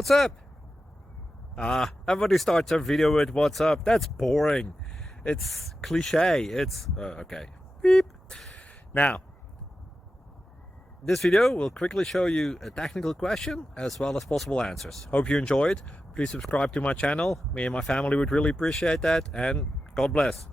What's up? Everybody starts their video with what's up. That's boring. It's cliche. It's okay. Beep. Now, this video will quickly show you a technical question as well as possible answers. Hope you enjoyed. Please subscribe to my channel. Me and my family would really appreciate that, and God bless.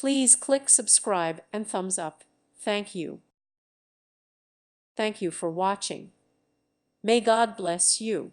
Please click subscribe and thumbs up. Thank you. Thank you for watching. May God bless you.